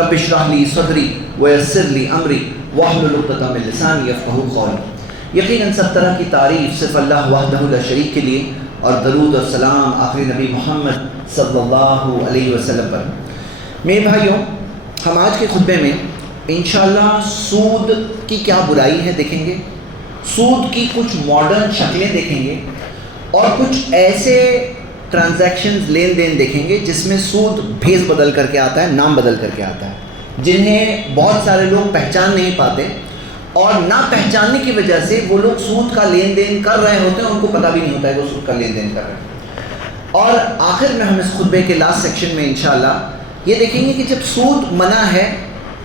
رب اشرح لی صدری ویسر لی امری واحلل عقدۃ من لسانی یفقہوا قولی۔ یقیناً سب طرح کی تعریف صرف اللہ وحدہ لا شریک کے لیے، اور درود اور سلام آخری نبی محمد صلی اللہ علیہ وسلم پر۔ میرے بھائیوں، ہم آج کے خطبے میں انشاءاللہ سود کی کیا برائی ہے دیکھیں گے، سود کی کچھ ماڈرن شکلیں دیکھیں گے، اور کچھ ایسے ٹرانزیکشنز لین دین دیکھیں گے جس میں سود بھیس بدل کر کے آتا ہے، نام بدل کر کے آتا ہے، جنہیں بہت سارے لوگ پہچان نہیں پاتے، اور نہ پہچاننے کی وجہ سے وہ لوگ سود کا لین دین کر رہے ہوتے ہیں، ان کو پتہ بھی نہیں ہوتا ہے کہ وہ سود کا لین دین کر رہے ہیں۔ اور آخر میں ہم اس خطبے کے لاسٹ سیکشن میں انشاءاللہ یہ دیکھیں گے کہ جب سود منع ہے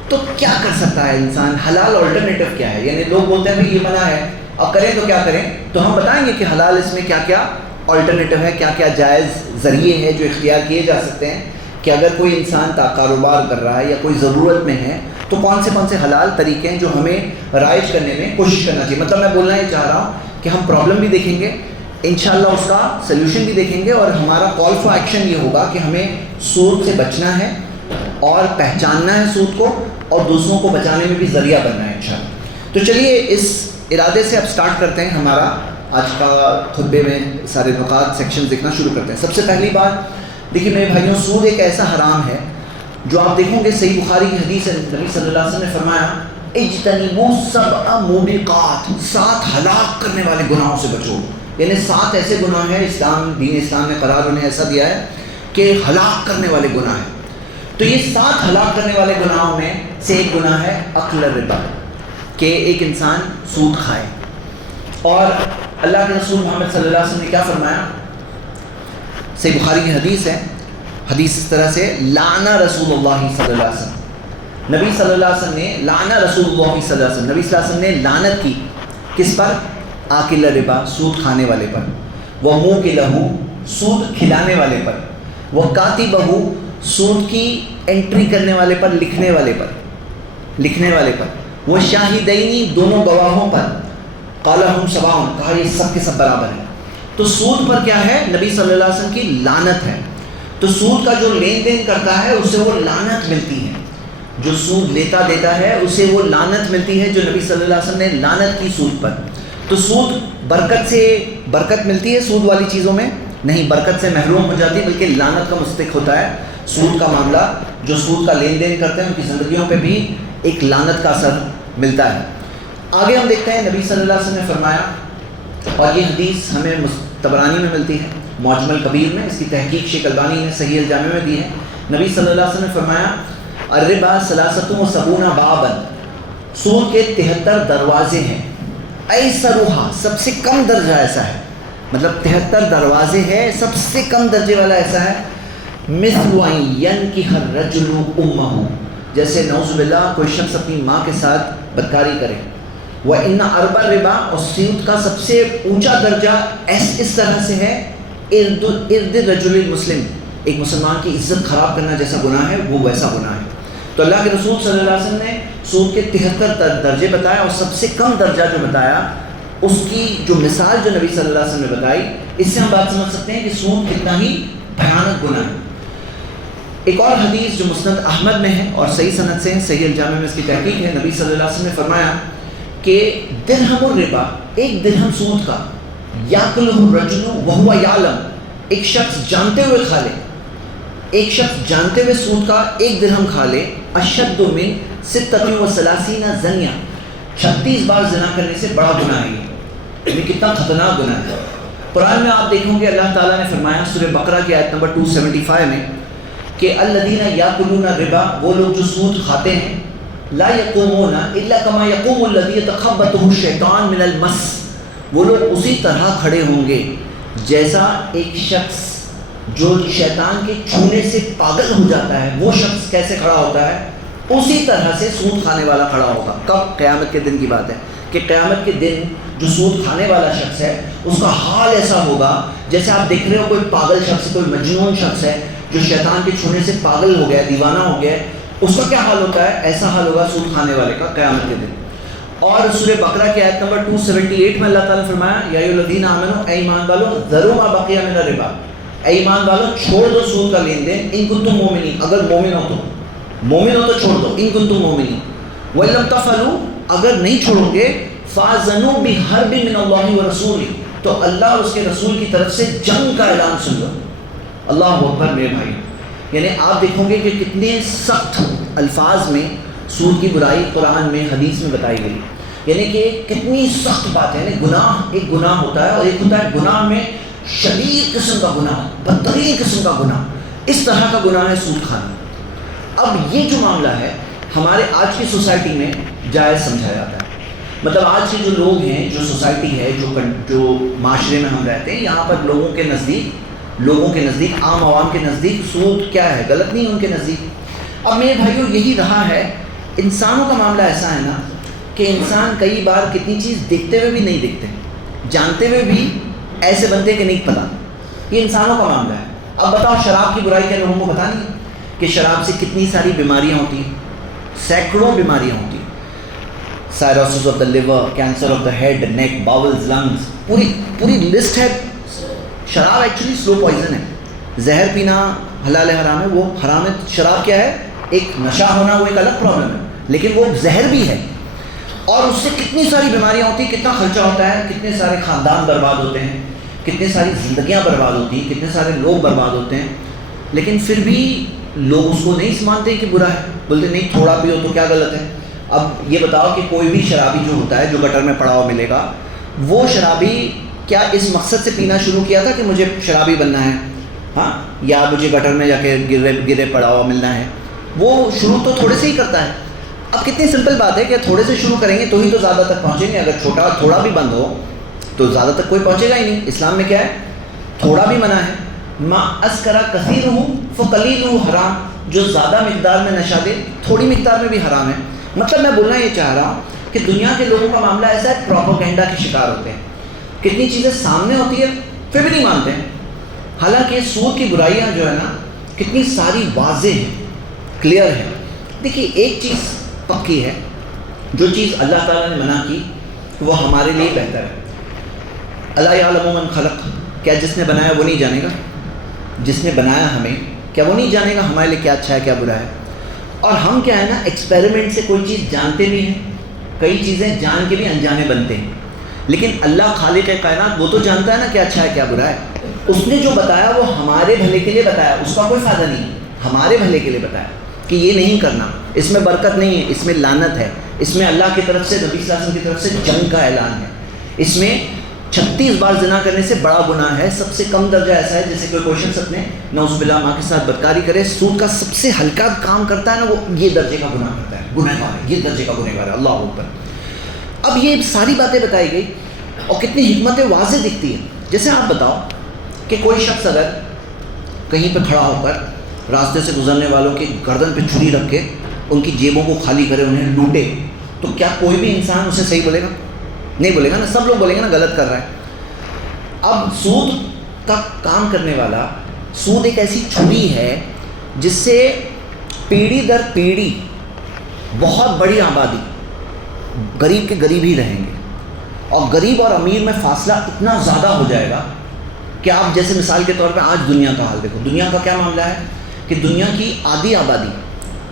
تو کیا کر سکتا ہے انسان، حلال آلٹرنیٹو کیا ہے۔ یعنی لوگ بولتے ہیں بھائی یہ منع ہے، اب کریں تو کیا کریں، تو ہم بتائیں گے کہ حلال اس میں کیا کیا آلٹرنیٹو ہے، کیا کیا جائز ذریعے ہیں جو اختیار کیے جا سکتے ہیں، کہ اگر کوئی انسان کاروبار کر رہا ہے یا کوئی ضرورت میں ہے تو کون سے حلال طریقے ہیں جو ہمیں رائج کرنے میں کوشش کرنا چاہیے۔ مطلب میں بولنا یہ چاہ رہا ہوں کہ ہم پرابلم بھی دیکھیں گے، انشاءاللہ اس کا سلیوشن بھی دیکھیں گے، اور ہمارا کال فار ایکشن یہ ہوگا کہ ہمیں سود سے بچنا ہے اور پہچاننا ہے سود کو، اور دوسروں کو بچانے میں بھی ذریعہ بننا ہے انشاءاللہ۔ تو چلیے اس ارادے سے اب سٹارٹ کرتے ہیں ہمارا آج کا خطبے میں سارے نکات سیکشن دیکھنا شروع کرتے ہیں۔ سب سے پہلی بات دیکھیے میرے بھائیوں، سود ایک ایسا حرام ہے جو آپ دیکھیں گے صحیح بخاری کی حدیث ہے، نبی صلی اللہ علیہ وسلم نے فرمایا اجتنبوا سبع موبقات، 7 ہلاک کرنے والے گناہوں سے بچو۔ یعنی 7 ایسے گناہ ہیں دین اسلام نے قرار انہیں ایسا دیا ہے کہ ہلاک کرنے والے گناہ ہیں۔ تو یہ 7 ہلاک کرنے والے گناہوں میں سے ایک گناہ ہے اکل الربا، کہ ایک انسان سود کھائے۔ اور اللہ کے رسول محمد صلی اللہ علیہ وسلم نے کیا فرمایا، صحیح بخاری کی حدیث ہے، حدیث اس طرح سے لعن رسول اللہ صلی اللہ علیہ وسلم، نبی صلی اللہ علیہ وسلم نے لعن رسول اللہ صلی اللہ علیہ وسلم، نبی صلی اللہ علیہ وسلم نے لعنت کی کس پر، آکل الربا، سود کھانے والے پر، وموکلہ، سود کھلانے والے پر، وکاتبہ، سود کی انٹری کرنے والے پر، لکھنے والے پر، وہ شاہدینی، دونوں گواہوں پر، قال ہم سواء، کہا یہ سب کے سب برابر ہیں۔ تو سود پر کیا ہے، نبی صلی اللہ علیہ وسلم کی لعنت ہے۔ تو سود کا جو لین دین کرتا ہے اسے وہ لعنت ملتی ہے، جو سود لیتا دیتا ہے اسے وہ لعنت ملتی ہے، جو نبی صلی اللہ علیہ وسلم نے لعنت کی سود پر۔ تو سود برکت ملتی ہے سود والی چیزوں میں نہیں، برکت سے محروم ہو جاتی ہے، بلکہ لعنت کا مستحق ہوتا ہے سود کا معاملہ۔ جو سود کا لین دین کرتے ہیں ان کی زندگیوں پہ بھی ایک لعنت کا اثر ملتا ہے۔ آگے ہم دیکھتے ہیں نبی صلی اللہ علیہ وسلم نے فرمایا، اور یہ حدیث ہمیں طبرانی میں ملتی ہے، معجم الکبیر میں، اس کی تحقیق شیخ البانی نے صحیح الجامع میں دی ہے۔ نبی صلی اللہ علیہ وسلم نے فرمایا الربا 73 بابا، سود کے 73 دروازے ہیں، ایسرھا، سب سے کم درجہ ایسا ہے، مطلب 73 دروازے ہیں، سب سے کم درجے والا ایسا ہے، مثل ان ينكح الرجل امه، جیسے نعوذ باللہ کوئی شخص اپنی ماں کے ساتھ بدکاری کرے۔ وَإِنَّ أَرْبَ الرِّبَا، اور سود کا سب سے اونچا درجہ اس طرح سے ہے، ارد الرجل المسلم، ایک مسلمان کی عزت خراب کرنا جیسا گناہ ہے وہ ویسا گناہ ہے۔ تو اللہ کے رسول صلی اللہ علیہ وسلم نے سود کے 73 درجے بتایا، اور سب سے کم درجہ جو بتایا، اس کی جو مثال جو نبی صلی اللہ علیہ وسلم نے بتائی، اس سے ہم بات سمجھ سکتے ہیں کہ سود کتنا ہی بھیانک گناہ ہے۔ ایک اور حدیث جو مسند احمد میں ہے اور صحیح سند سے ہے، صحیح الجامع میں اس کی تحقیق ہے، نبی صلی اللہ علیہ وسلم نے فرمایا کہ درہم الربا، ایک درہم سود کا، یاکلہ الرجل وہو یعلم، ایک شخص جانتے ہوئے کھا لے، ایک شخص جانتے ہوئے سود کا 1 درہم کھا لے، اشد من 36 زنیہ، 36 بار زنا کرنے سے بڑا گناہ ہے۔ یہ کتنا خطرناک گناہ ہے۔ قرآن میں آپ دیکھیں گے اللہ تعالیٰ نے فرمایا سورہ بقرہ کی آیت نمبر 275 میں کہ الذین یاکلون الربا، وہ لوگ جو سود کھاتے ہیں، لا یقومون الا کما یقوم الذی یتخبطہ الشیطان من المس، وہ لوگ اسی طرح کھڑے ہوں گے جیسا ایک شخص جو شیطان کے چھونے سے پاگل ہو جاتا ہے، وہ شخص کیسے کھڑا ہوتا ہے، اسی طرح سے سود کھانے والا کھڑا ہوگا۔ کب؟ قیامت کے دن کی بات ہے کہ قیامت کے دن جو سود کھانے والا شخص ہے اس کا حال ایسا ہوگا جیسے آپ دیکھ رہے ہو کوئی پاگل شخص، کوئی مجنون شخص ہے جو شیطان کے چھونے سے پاگل ہو گیا، دیوانہ ہو گیا، اس کا کیا حال ہوتا ہے، ایسا حال ہوگا سود کھانے والے کا قیامت کے دن۔ اور سورہ بقرہ کی آیت نمبر 278 میں اللہ تعالیٰ نے فرمایا یا ایھا الذین آمنوا، اے ایمان والو، ذروا ما بقی من الربا، اے ایمان والو چھوڑ دو سود کا لین دین، ان کنتم مومنین، اگر مومن ہو تو، مومن ہو تو چھوڑ دو، ان کنتم مومنین، وَإِلَّمْ تَفْعَلُوا، اگر نہیں چھوڑو گے، فَأَذَنُوا بِحَرْبٍ مِّنَ اللَّهِ وَرَسُولِهِ، تو اللہ اور اس کے رسول کی طرف سے جنگ کا اعلان سن لو۔ اللہ اکبر میرے بھائی، یعنی آپ دیکھو گے کہ کتنے سخت الفاظ میں سود کی برائی قرآن میں حدیث میں بتائی گئی، یعنی کہ کتنی سخت بات ہے۔ یعنی گناہ ایک گناہ ہوتا ہے، اور ایک ہوتا ہے گناہ میں شدید قسم کا گناہ، بدترین قسم کا گناہ، اس طرح کا گناہ ہے سود کھانا۔ اب یہ جو معاملہ ہے ہمارے آج کی سوسائٹی میں جائز سمجھا جاتا ہے، مطلب آج کے جو لوگ ہیں، جو سوسائٹی ہے، جو معاشرے میں ہم رہتے ہیں، یہاں پر لوگوں کے نزدیک عام عوام کے نزدیک سود کیا ہے، غلط نہیں ان کے نزدیک۔ اب میرے بھائیوں یہی رہا ہے، انسانوں کا معاملہ ایسا ہے نا کہ انسان کئی بار کتنی چیز دیکھتے ہوئے بھی نہیں دیکھتے، جانتے ہوئے بھی ایسے بنتے کہ نہیں پتہ، یہ انسانوں کا معاملہ ہے۔ اب بتاؤ شراب کی برائی کیا لوگوں کو پتہ نہیں کہ شراب سے کتنی ساری بیماریاں ہوتی ہیں، سینکڑوں بیماریاں ہوتی ہیں، cirrhosis of the liver, cancer of the head, neck, bowels, lungs, پوری لسٹ ہے۔ شراب ایکچولی سلو پوائزن ہے، زہر پینا حلال حرام ہے، وہ حرام ہے۔ شراب کیا ہے؟ ایک نشہ ہونا، وہ ایک الگ پرابلم ہے، لیکن وہ زہر بھی ہے، اور اس سے کتنی ساری بیماریاں ہوتی ہیں، کتنا خرچہ ہوتا ہے، کتنے سارے خاندان برباد ہوتے ہیں، کتنی ساری زندگیاں برباد ہوتی ہیں، کتنے سارے لوگ برباد ہوتے ہیں، لیکن پھر بھی لوگ اس کو نہیں مانتے کہ برا ہے، بولتے نہیں تھوڑا پیو تو کیا غلط ہے۔ اب یہ بتاؤ کہ کوئی بھی شرابی جو ہوتا ہے، جو گٹر میں پڑا ہوا ملے گا، وہ شرابی کیا اس مقصد سے پینا شروع کیا تھا کہ مجھے شرابی بننا ہے، ہاں، یا مجھے گٹر میں جا کے گرے پڑا ہوا ملنا ہے؟ وہ شروع تو تھوڑے سے ہی کرتا ہے۔ اب کتنی سمپل بات ہے کہ تھوڑے سے شروع کریں گے تو ہی تو زیادہ تک پہنچیں گے۔ اگر تھوڑا بھی بند ہو تو زیادہ تک کوئی پہنچے گا ہی نہیں۔ اسلام میں کیا ہے؟ تھوڑا بھی منع ہے، ما اسکرا کثیرہ فقلیلہ حرام، جو زیادہ مقدار میں نشہ دے تھوڑی مقدار میں بھی حرام ہے۔ مطلب میں بولنا یہ چاہ رہا ہوں کہ دنیا کے لوگوں کا معاملہ ایسا ہے، پروپیگنڈا کے شکار ہوتے ہیں، کتنی چیزیں سامنے ہوتی ہے پھر بھی نہیں مانتے ہیں، حالانکہ سود کی برائیاں جو ہے نا کتنی ساری واضح ہیں، کلیئر ہے۔ دیکھیے ایک چیز پکی ہے، جو چیز اللہ تعالیٰ نے منع کی وہ ہمارے لیے بہتر ہے۔ الا یعلم من خلق، کیا جس نے بنایا وہ نہیں جانے گا؟ جس نے بنایا ہمیں کیا وہ نہیں جانے گا ہمارے لیے کیا اچھا ہے کیا برا ہے؟ اور ہم کیا ہے نا، ایکسپیریمنٹ سے کوئی چیز جانتے بھی ہیں، کئی چیزیں جان کے بھی انجانے بنتے ہیں، لیکن اللہ خالق کائنات وہ تو جانتا ہے نا کیا اچھا ہے کیا برا ہے۔ اس نے جو بتایا وہ ہمارے بھلے کے لیے بتایا، اس کا کوئی فائدہ نہیں، ہمارے بھلے کے لیے بتایا کہ یہ نہیں کرنا، اس میں برکت نہیں ہے، اس میں لعنت ہے، اس میں اللہ کی طرف سے، نبی صلی اللہ علیہ وسلم کی طرف سے جنگ کا اعلان ہے، اس میں 36 بار زنا کرنے سے بڑا گناہ ہے، سب سے کم درجہ ایسا ہے جیسے کوئی کوشچن اپنے نعوذ باللہ ماں کے ساتھ بدکاری کرے، سود کا سب سے ہلکا کام کرتا ہے نا وہ یہ درجے کا گناہ کرتا ہے، گنہگار ہے، یہ درجے کا گنہگار ہے، اللہ اکبر۔ اب یہ ساری باتیں بتائی گئی اور کتنی حکمت واضح دکھتی ہے۔ جیسے آپ بتاؤ کہ کوئی شخص اگر کہیں پہ کھڑا ہو کر راستے سے گزرنے والوں کی گردن پہ چھری رکھ کے ان کی جیبوں کو خالی کرے، انہیں لوٹے، تو کیا کوئی بھی انسان اسے صحیح بولے گا؟ نہیں بولے گا نا، سب لوگ بولیں گے نا غلط کر رہا ہے۔ اب سود کا کام کرنے والا، سود ایک ایسی چھری ہے جس سے پیڑھی در پیڑھی بہت بڑی آبادی غریب کے غریب ہی رہیں گے، اور غریب اور امیر میں فاصلہ اتنا زیادہ ہو جائے گا کہ آپ جیسے مثال کے طور پہ آج دنیا کا حال دیکھو، دنیا کا کیا معاملہ ہے کہ دنیا کی آدھی آبادی،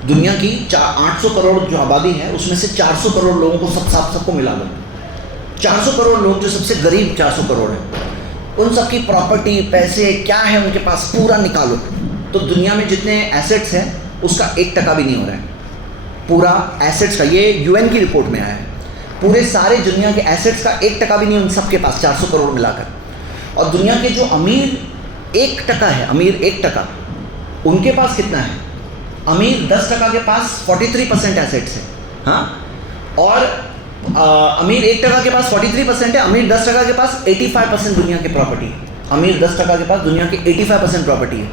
دنیا کی 800 کروڑ جو آبادی ہے اس میں سے 400 کروڑ لوگوں کو سب کو ملا دو، 400 کروڑ لوگ جو سب سے غریب 400 کروڑ ہیں، ان سب کی پراپرٹی، پیسے کیا ہے ان کے پاس پورا نکالو تو دنیا میں جتنے ایسٹس ہیں اس کا 1% بھی نہیں ہو رہا ہے، پورا ایسٹس کا، یہ UN کی رپورٹ میں آیا ہے، پورے سارے دنیا کے ایسٹس کا 1% بھی نہیں ان سب کے پاس، 400 کروڑ ملا کر۔ اور دنیا کے جو امیر 1% ہے، امیر 1%، ان کے پاس کتنا ہے؟ امیر 10% کے پاس 43% ایسٹس ہے، ہاں، اور امیر 1% کے پاس 43% ہے، امیر 10% کے پاس 85% دنیا کی پراپرٹی ہے، امیر 10% کے پاس دنیا کی 85% پراپرٹی ہے۔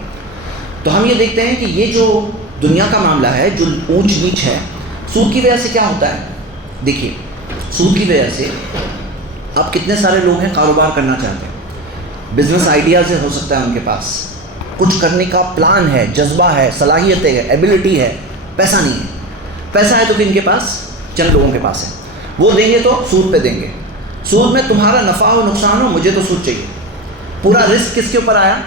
تو ہم یہ دیکھتے ہیں کہ یہ جو دنیا کا معاملہ ہے، جو اونچ نیچ ہے، سود کی وجہ سے کیا ہوتا ہے؟ دیکھیے سود کی وجہ سے اب کتنے سارے لوگ ہیں کاروبار کرنا چاہتے ہیں، بزنس آئیڈیاز ہو سکتا ہے ان کے پاس، کچھ کرنے کا پلان ہے، جذبہ ہے، صلاحیتیں ہے، ایبلٹی ہے، پیسہ نہیں ہے۔ پیسہ ہے تو کہ ان کے پاس چند لوگوں کے پاس ہے، وہ دیں گے تو سود پہ دیں گے، سود میں تمہارا نفع ہو نقصان ہو مجھے تو سود چاہیے۔ پورا رسک کس کے اوپر آیا؟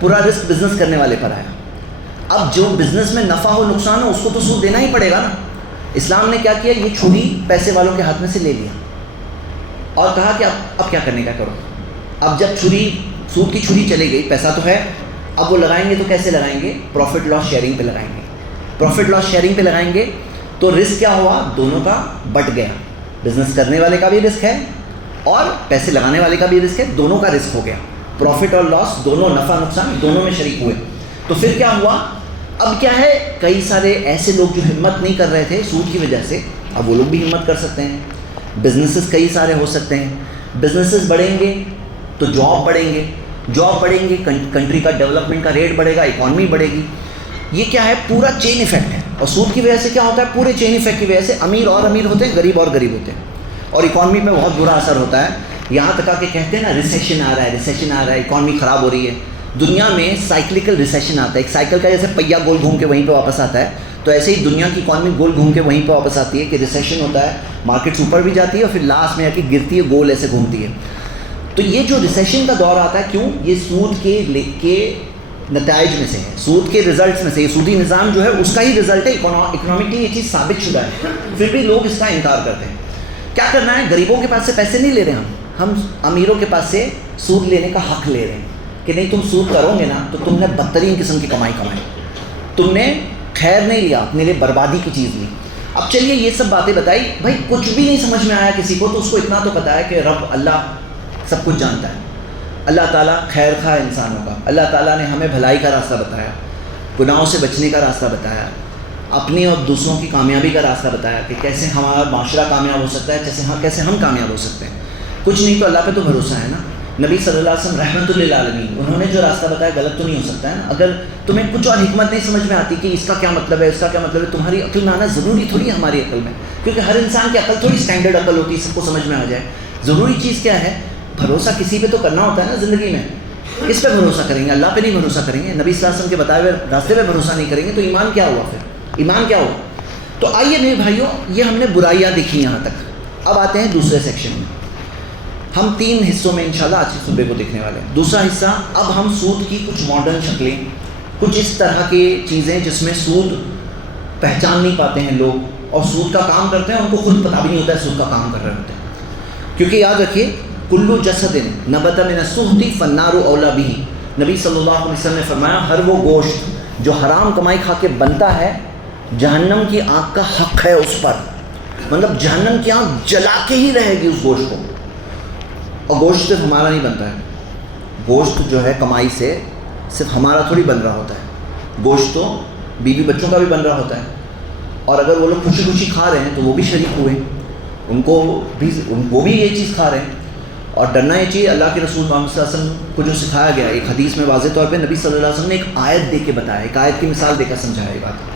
پورا رسک بزنس کرنے والے پر آیا۔ اب جو بزنس میں نفع ہو نقصان ہو اس کو تو سود دینا ہی پڑے گا نا. اسلام نے کیا کیا, یہ چھری پیسے والوں کے ہاتھ میں سے لے لیا اور کہا کہ اب کیا کرنے کا کرو. اب جب سود کی چھری چلے گئی, پیسہ تو ہے, اب وہ لگائیں گے تو کیسے لگائیں گے؟ پروفٹ لاس شیئرنگ پہ لگائیں گے. پروفٹ لاس شیئرنگ پہ لگائیں گے تو رسک کیا ہوا؟ دونوں کا بٹ گیا. بزنس کرنے والے کا بھی رسک ہے اور پیسے لگانے والے کا بھی رسک ہے, دونوں کا رسک ہو گیا. پروفٹ اور لاس دونوں, نفع نقصان دونوں میں شریک ہوئے. تو پھر کیا ہوا؟ اب کیا ہے, کئی سارے ایسے لوگ جو ہمت نہیں کر رہے تھے سود کی وجہ سے, اب وہ لوگ بھی ہمت کر سکتے ہیں. بزنسز کئی سارے ہو سکتے ہیں. بزنسز بڑھیں گے تو جاب بڑھیں گے, جاب بڑھیں گے کنٹری کا ڈیولپمنٹ کا ریٹ بڑھے گا, اکانومی بڑھے گی. یہ کیا ہے؟ پورا چین ایفیکٹ ہے. اور سود کی وجہ سے کیا ہوتا ہے؟ پورے چین ایفیکٹ کی وجہ سے امیر اور امیر ہوتے ہیں, غریب اور غریب ہوتے ہیں, اور اکانومی پہ بہت برا اثر ہوتا ہے. یہاں تک کہ کہتے ہیں نا ریسیشن آ رہا ہے, ریسیشن آ رہا ہے, اکانومی خراب ہو رہی ہے. دنیا میں سائیکلیکل ریسیشن آتا ہے. ایک سائیکل کا جیسے پہیا گول گھوم کے وہیں پہ واپس آتا ہے, تو ایسے ہی دنیا کی اکانومی گول گھوم کے وہیں پہ واپس آتی ہے کہ ریسیشن ہوتا ہے, مارکیٹس اوپر بھی جاتی ہے اور پھر لاسٹ میں آ کے گرتی ہے, گول ایسے گھومتی ہے. تو یہ جو ریسیشن کا دور آتا ہے, کیوں؟ یہ سود کے نتائج میں سے ہے, سود کے رزلٹس میں سے. یہ سودی نظام جو ہے اس کا ہی رزلٹ ہے. اکنامکلی یہ چیز ثابت شدہ ہے, پھر بھی لوگ اس کا انکار کرتے ہیں. کیا کرنا ہے؟ غریبوں کے پاس سے پیسے نہیں لے رہے ہم امیروں کے پاس سے سود لینے کا حق لے رہے ہیں کہ نہیں, تم سود کرو گے نا تو تم نے بدترین قسم کی کمائی کمائی, تم نے خیر نہیں لیا, اپنے لیے بربادی کی چیز لی. اب چلیے یہ سب باتیں بتائی, بھائی کچھ بھی نہیں سمجھ میں آیا کسی کو, تو اس کو اتنا تو پتا ہے کہ رب اللہ سب کچھ جانتا ہے. اللہ تعالیٰ خیر خواہ انسانوں کا, اللہ تعالیٰ نے ہمیں بھلائی کا راستہ بتایا, گناہوں سے بچنے کا راستہ بتایا, اپنی اور دوسروں کی کامیابی کا راستہ بتایا کہ کیسے ہمارا معاشرہ کامیاب ہو سکتا ہے, کیسے ہم کامیاب ہو سکتے ہیں. کچھ نہیں تو اللہ پہ تو بھروسہ ہے نا. نبی صلی اللہ علیہ وسلم رحمۃ للعالمین, انہوں نے جو راستہ بتایا غلط تو نہیں ہو سکتا ہے نا. اگر تمہیں کچھ اور حکمت نہیں سمجھ میں آتی کہ اس کا کیا مطلب ہے, اس کا کیا مطلب ہے, تمہاری عقل میں آنا ضروری تھوڑی ہے ہماری عقل میں, کیونکہ ہر انسان کی عقل تھوڑی اسٹینڈرڈ عقل ہوتی ہے, سب کو سمجھ میں آ جائے. ضروری چیز کیا ہے؟ بھروسہ کسی پہ تو کرنا ہوتا ہے نا زندگی میں. کس پہ بھروسہ کریں گے؟ اللہ پہ نہیں بھروسہ کریں گے, نبی صلی اللہ علیہ وسلم کے بتائے ہوئے راستے پہ بھروسہ نہیں کریں گے تو ایمان کیا ہوا؟ پھر ایمان کیا ہوا؟ تو آئیے میرے بھائیوں, یہ ہم نے برائیاں دیکھی یہاں تک. اب آتے ہیں دوسرے سیکشن میں. ہم 3 حصوں میں انشاءاللہ آج کے خطبے کو دیکھنے والے ہیں. دوسرا حصہ, اب ہم سود کی کچھ ماڈرن شکلیں, کچھ اس طرح کی چیزیں جس میں سود پہچان نہیں پاتے ہیں لوگ اور سود کا کام کرتے ہیں, ان کو خود پتہ بھی نہیں ہوتا ہے سود کا کام کر رہے ہوتے ہیں. کیونکہ یاد رکھیے, کلو جسد نبت من السحت فالنار اولی بہ. نبی صلی اللہ علیہ وسلم نے فرمایا, ہر وہ گوشت جو حرام کمائی کھا کے بنتا ہے, جہنم کی آگ کا حق ہے اس پر. مطلب جہنم کی آگ جلا کے ہی رہے گی اس گوشت کو. اور گوشت صرف ہمارا نہیں بنتا ہے, گوشت جو ہے کمائی سے صرف ہمارا تھوڑی بن رہا ہوتا ہے, گوشت تو بیوی بچوں کا بھی بن رہا ہوتا ہے. اور اگر وہ لوگ خوشی خوشی کھا رہے ہیں تو وہ بھی شریک ہوئے, وہ بھی یہ چیز کھا رہے ہیں. اور ڈرنا یہ چیز, اللہ کے رسول محمد صلی اللہ علیہ وسلم کو جو سکھایا گیا, ایک حدیث میں واضح طور پہ نبی صلی اللہ علیہ وسلم نے ایک آیت دے کے بتایا, ایک آیت کی مثال دے کر سمجھایا یہ بات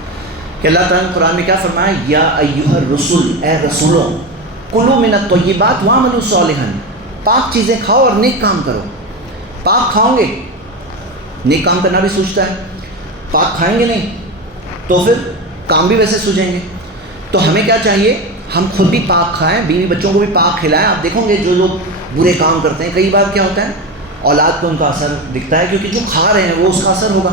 کہ اللہ تعالیٰ نے قرآن میں کیا فرمایا, یا ایھا الرسل, اے رسولوں, کلوا من الطیبات واعملوا صالحا, پاک چیزیں کھاؤ اور نیک کام کرو. پاک کھاؤ گے, نیک کام کرنا بھی سوچتا ہے, پاک کھائیں گے نہیں تو پھر کام بھی ویسے سوچیں گے. تو ہمیں کیا چاہیے, ہم خود بھی پاک کھائیں, بیوی بچوں کو بھی پاک کھلائیں. آپ دیکھو گے جو لوگ برے کام کرتے ہیں, کئی بار کیا ہوتا ہے, اولاد کو ان کا اثر دکھتا ہے, کیونکہ جو کھا رہے ہیں وہ اس کا اثر ہوگا.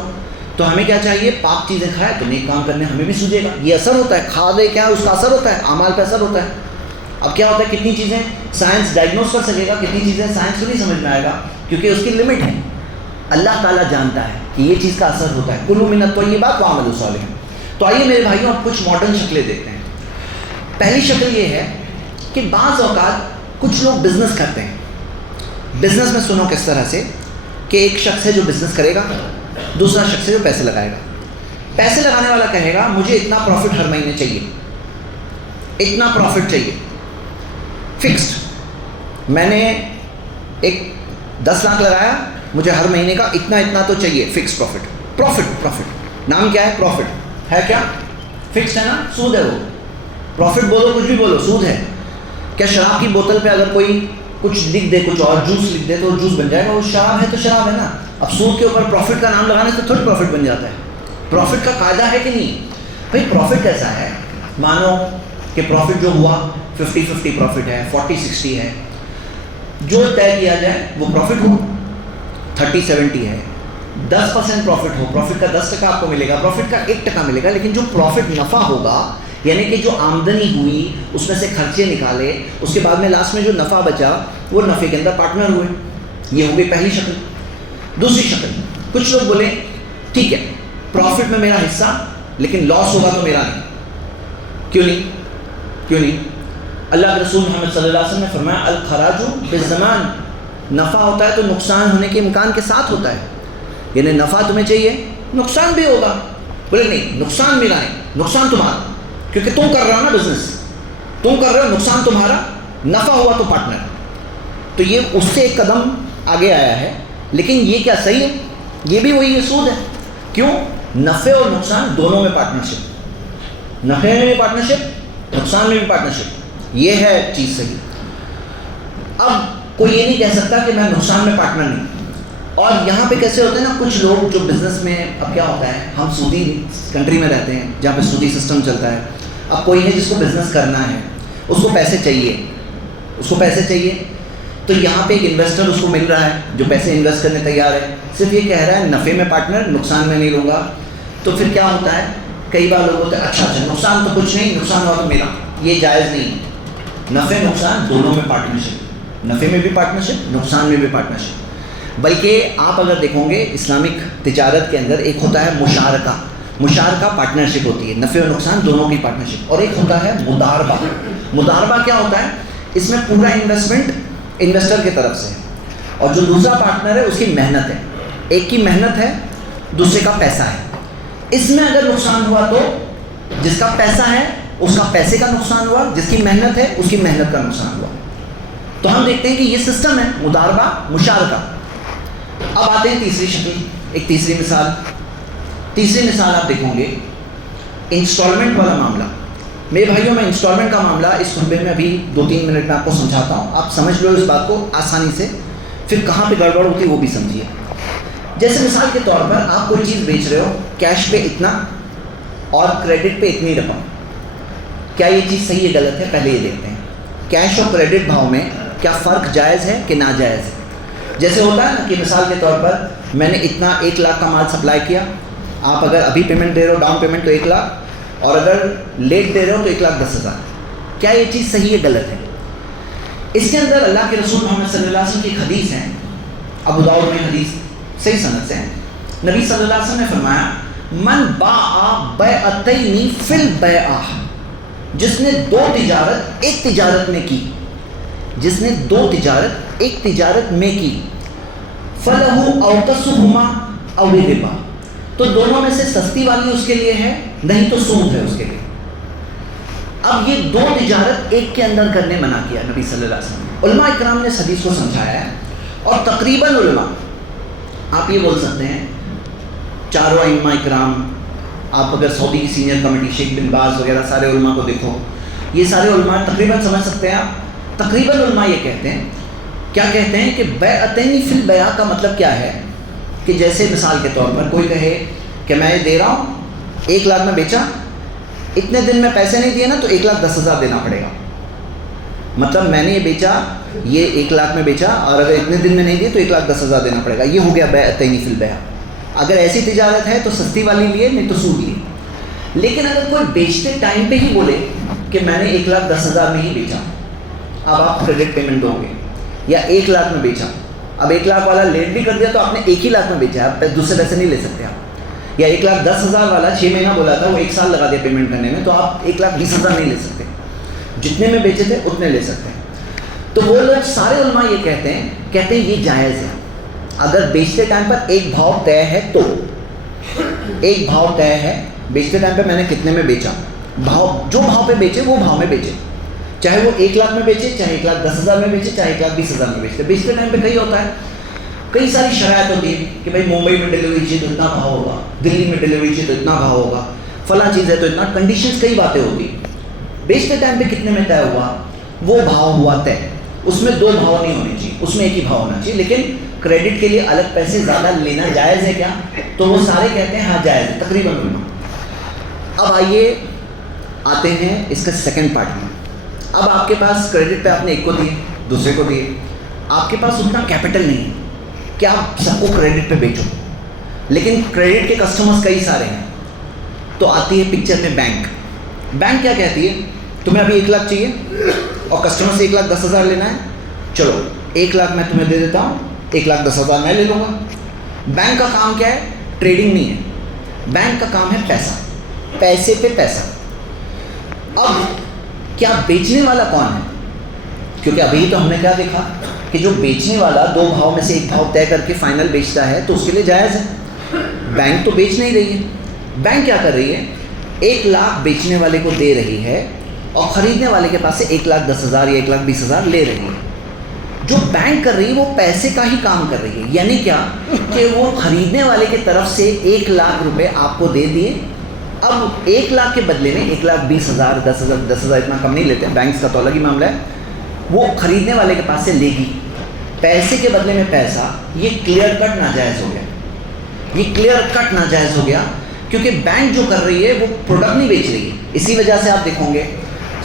تو ہمیں کیا چاہیے, پاک چیزیں کھائیں تو نیک کام کرنے ہمیں بھی سوجے گا. یہ اثر ہوتا ہے, کھا دے کیا اس کا اثر ہوتا ہے, اعمال پہ اثر ہوتا ہے. اب کیا ہوتا ہے, کتنی چیزیں سائنس ڈائگنوز کر سکے گا, کتنی چیزیں سائنس کو نہیں سمجھ میں آئے گا, کیونکہ اس کی لمٹ ہے. اللہ تعالیٰ جانتا ہے کہ یہ چیز کا اثر ہوتا ہے. کلوا من الطیبات واعملوا صالحا. تو آئیے میرے بھائیوں, اب کچھ ماڈرن شکلیں دیکھتے ہیں. پہلی شکل یہ ہے کہ بعض اوقات کچھ لوگ بزنس کرتے ہیں. بزنس میں سنو کس طرح سے کہ ایک شخص ہے جو بزنس کرے گا, دوسرا شخص ہے جو پیسے لگائے گا. پیسے لگانے والا کہے گا مجھے اتنا پروفٹ ہر مہینے چاہیے, اتنا پروفٹ چاہیے فکسڈ. میں نے ایک 10 لاکھ لگایا, مجھے ہر مہینے کا اتنا اتنا تو چاہیے فکس پروفٹ. پروفٹ نام کیا ہے, پروفٹ ہے, کیا فکسڈ ہے نا, سود ہے وہ. پروفٹ بولو کچھ بھی بولو, سود ہے. کیا شراب کی بوتل پہ اگر کوئی کچھ لکھ دے, کچھ اور جوس لکھ دے تو جوس بن جائے گا, وہ شراب ہے تو شراب ہے نا. اب سود کے اوپر پروفٹ کا نام لگانے سے تھوڑی پروفٹ بن جاتا ہے. پروفٹ کا قاعدہ ہے کہ نہیں بھائی. پروفٹ کیسا ہے, مانو کہ پروفٹ جو ہوا 50-50 پروفٹ ہے, 40-60 ہے, جو طے کیا جائے وہ پروفٹ ہو. 30-70 ہے, 10% پروفٹ ہو, پروفٹ کا 10% آپ کو ملے گا, پروفٹ کا 1% ملے گا, لیکن جو پروفٹ نفع ہوگا یعنی کہ جو آمدنی ہوئی اس میں سے خرچے نکالے, اس کے بعد میں لاسٹ میں جو نفع بچا وہ نفع کے اندر پارٹنر ہوئے. یہ ہو گئی پہلی شکل. دوسری شکل, کچھ لوگ بولے ٹھیک ہے پروفٹ میں میرا حصہ لیکن لاس ہوگا تو میرا نہیں. کیوں نہیں؟ اللہ کے رسول محمد صلی اللہ علیہ وسلم نے فرمایا الخراج بالزمان, نفع ہوتا ہے تو نقصان ہونے کے امکان کے ساتھ ہوتا ہے. یعنی نفع تمہیں چاہیے, نقصان بھی ہوگا. بولے نہیں نقصان میرا نہیں, نقصان تمہارا, کیونکہ تم کر رہا ہو نا بزنس, تم کر رہے ہو, نقصان تمہارا, نفع ہوا تو پارٹنر. تو یہ اس سے ایک قدم آگے آیا ہے. لیکن یہ کیا صحیح ہے؟ یہ بھی وہی اصول ہے. کیوں؟ نفع اور نقصان دونوں میں پارٹنرشپ, نفع میں بھی پارٹنرشپ, نقصان میں بھی پارٹنرشپ, یہ ہے چیز صحیح. اب کوئی یہ نہیں کہہ سکتا کہ میں نقصان میں پارٹنر نہیں. اور یہاں پہ کیسے ہوتے ہیں نا, کچھ لوگ جو بزنس میں, اب کیا ہوتا ہے ہم سعودی کنٹری میں رہتے ہیں جہاں پہ سعودی سسٹم چلتا ہے. اب کوئی ہے جس کو بزنس کرنا ہے, اس کو پیسے چاہیے, تو یہاں پہ ایک انویسٹر اس کو مل رہا ہے جو پیسے انویسٹ کرنے تیار ہے, صرف یہ کہہ رہا ہے نفع میں پارٹنر, نقصان میں نہیں لوں گا. تو پھر کیا ہوتا ہے, کئی بار لوگ ہوتے ہیں اچھا نقصان تو کچھ نہیں, نقصان ہوا تو میرا. یہ جائز نہیں. نفع نقصان دونوں میں پارٹنرشپ, نفع میں بھی پارٹنرشپ, نقصان میں بھی پارٹنرشپ. بلکہ آپ اگر دیکھو گے اسلامک تجارت کے اندر ایک ہوتا ہے مشارکہ پارٹنرشپ ہوتی ہے, نفع و نقصان دونوں کی پارٹنرشپ. اور ایک ہوتا ہے مداربہ کیا ہوتا ہے, اس میں پورا انویسٹمنٹ انویسٹر کی طرف سے ہے, اور جو دوسرا پارٹنر ہے اس کی محنت ہے. ایک کی محنت ہے, دوسرے کا پیسہ ہے. اس میں اگر نقصان ہوا تو جس کا پیسہ ہے اس کا پیسے کا نقصان ہوا, جس کی محنت ہے اس کی محنت کا نقصان ہوا. تو ہم دیکھتے ہیں کہ یہ سسٹم ہے مداربہ مشارکہ. اب آتے ہیں تیسری شکل, ایک تیسری مثال آپ دیکھو گے انسٹالمنٹ والا معاملہ. میرے بھائیوں میں انسٹالمنٹ کا معاملہ اس خطبے میں ابھی 2-3 منٹ میں آپ کو سمجھاتا ہوں, آپ سمجھ لو اس بات کو آسانی سے, پھر کہاں پہ گڑبڑ ہوتی ہے وہ بھی سمجھیے. جیسے مثال کے طور پر آپ کوئی چیز بیچ رہے ہو, کیش پہ اتنا اور کریڈٹ پہ اتنی رقم, کیا یہ چیز صحیح ہے غلط ہے؟ پہلے یہ دیکھتے ہیں کیش اور کریڈٹ بھاؤ میں کیا فرق جائز ہے کہ ناجائز ہے. جیسے ہوتا ہے نا کہ مثال کے طور پر میں نے اتنا 1 لاکھ کا مال سپلائی کیا, آپ اگر ابھی پیمنٹ دے رہے ہو ڈاؤن پیمنٹ تو 1 لاکھ, اور اگر لیٹ دے رہے ہو تو 1,10,000. کیا یہ چیز صحیح ہے غلط ہے؟ اس کے اندر اللہ کے رسول محمد صلی اللہ علیہ وسلم کی ایک حدیث ہے, ابو داؤد میں حدیث صحیح سند سے ہے. نبی صلی اللہ علیہ وسلم نے فرمایا من باع بیعتین فی البیعہ, جس نے 2 تجارت ایک تجارت میں کی, فَلَهُ أَوْتَسُهُمَا أَوْ رِبَا, تو دونوں میں سے سستی والی اس کے لیے ہے, نہیں تو سود ہے اس کے لیے. اب یہ 2 تجارت ایک کے اندر کرنے منع کیا نبی صلی اللہ علیہ وسلم. علماء اکرام نے اس حدیث کو سمجھایا ہے, اور تقریباً علماء, آپ یہ بول سکتے ہیں چاروں ائمہ اکرام, آپ اگر سعودی کی سینئر کمیٹی شیخ بن باز وغیرہ سارے علماء کو دیکھو, یہ سارے علماء تقریباً سمجھ سکتے ہیں آپ. تقریباً علماء یہ کہتے ہیں, کیا کہتے ہیں کہ بیعتین فی البیع کا مطلب کیا ہے, کہ جیسے مثال کے طور پر کوئی کہے کہ میں یہ دے رہا ہوں 1 لاکھ میں بیچا, اتنے دن میں پیسے نہیں دیے نا تو 1,10,000 دینا پڑے گا. مطلب میں نے یہ بیچا, یہ 1 لاکھ میں بیچا, اور اگر اتنے دن میں نہیں دیے تو 1,10,000 دینا پڑے گا. یہ ہو گیا بیعتین فی البیع. اگر ایسی تجارت ہے تو سستی والی لیے, نہیں تو سود لیے. لیکن اگر کوئی بیچتے ٹائم پہ ہی بولے کہ میں نے 1,10,000 میں ہی بیچا, اب آپ کریڈٹ پیمنٹ دو گے, یا 1 لاکھ میں بیچا, اب 1 لاکھ والا لیٹ بھی کر دیا تو آپ نے 1 ہی لاکھ میں بیچا, آپ دوسرے پیسے نہیں لے سکتے آپ. یا 1,10,000 والا 6 مہینہ بولا تھا, وہ 1 سال لگا دیا پیمنٹ کرنے میں, تو آپ 1,20,000 نہیں لے سکتے, جتنے میں بیچے تھے اتنے لے سکتے ہیں. تو وہ لوگ سارے علماء یہ کہتے ہیں یہ جائز ہے. اگر بیچتے ٹائم پر ایک بھاؤ طے ہے, تو ایک بھاؤ طے ہے, بیچتے ٹائم پہ میں نے کتنے میں بیچا, جو بھاؤ پہ بیچے وہ بھاؤ میں بیچے, چاہے وہ 1 لاکھ میں بیچے, چاہے 1,10,000 میں بیچے, چاہے 1,20,000 میں بیچتے. بیچتے ٹائم پہ کئی ہوتا ہے, کئی ساری شرائط ہوتی ہے کہ بھائی ممبئی میں ڈلیوری چاہیے تو اتنا بھاؤ ہوگا, دلی میں ڈلیوری چاہیے تو اتنا بھاؤ ہوگا, فلاں چیز ہے تو اتنا, کنڈیشنز کئی باتیں ہوتی. بیچتے ٹائم پہ کتنے میں طے ہوا, وہ بھاؤ ہوا طے, اس میں 2 بھاؤ نہیں ہونے چاہیے, اس میں 1 ہی بھاؤ ہونا چاہیے. لیکن کریڈٹ کے لیے الگ پیسے زیادہ لینا جائز ہے کیا, تو وہ سارے کہتے ہیں ہاں جائز ہے تقریباً. اب آئیے آتے ہیں اس کا سیکنڈ پارٹ میں. اب آپ کے پاس کریڈٹ پہ آپ نے ایک کو دیے, دوسرے کو دیے, آپ کے پاس اتنا کیپٹل نہیں ہے کہ آپ سب کو کریڈٹ پہ بیچو. لیکن کریڈٹ کے کسٹمرز کئی سارے ہیں. تو آتی ہے پکچر میں بینک. بینک کیا کہتی ہے؟ تمہیں ابھی 1 لاکھ چاہیے اور کسٹمر سے 1,10,000 لینا ہے. چلو 1 لاکھ میں تمہیں دے دیتا ہوں, 1,10,000 میں لے لوں گا. بینک کا کام کیا ہے؟ ٹریڈنگ نہیں ہے. بینک کا کام ہے پیسہ, پیسے پہ پیسہ. اب کیا بیچنے والا کون ہے؟ کیونکہ ابھی تو ہم نے کیا دیکھا کہ جو بیچنے والا 2 بھاؤ میں سے 1 بھاؤ طے کر کے فائنل بیچتا ہے تو اس کے لیے جائز ہے. بینک تو بیچ نہیں رہی ہے. بینک کیا کر رہی ہے؟ 1 لاکھ بیچنے والے کو دے رہی ہے اور خریدنے والے کے پاس سے 1,10,000 یا 1,20,000 لے رہی ہے. جو بینک کر رہی ہے وہ پیسے کا ہی کام کر رہی ہے. یعنی کیا کہ وہ خریدنے والے کی طرف سے 1 لاکھ روپے آپ کو دے دیے. اب 1 لاکھ کے بدلے میں 1,20,000 10,000 اتنا کم نہیں لیتے, بینکس کا تو الگ ہی معاملہ ہے, وہ خریدنے والے کے پاس سے لے گی. پیسے کے بدلے میں پیسہ, یہ کلیئر کٹ ناجائز ہو گیا. یہ کلیئر کٹ ناجائز ہو گیا کیونکہ بینک جو کر رہی ہے وہ پروڈکٹ نہیں بیچ رہی ہے. اسی وجہ سے آپ دیکھو گے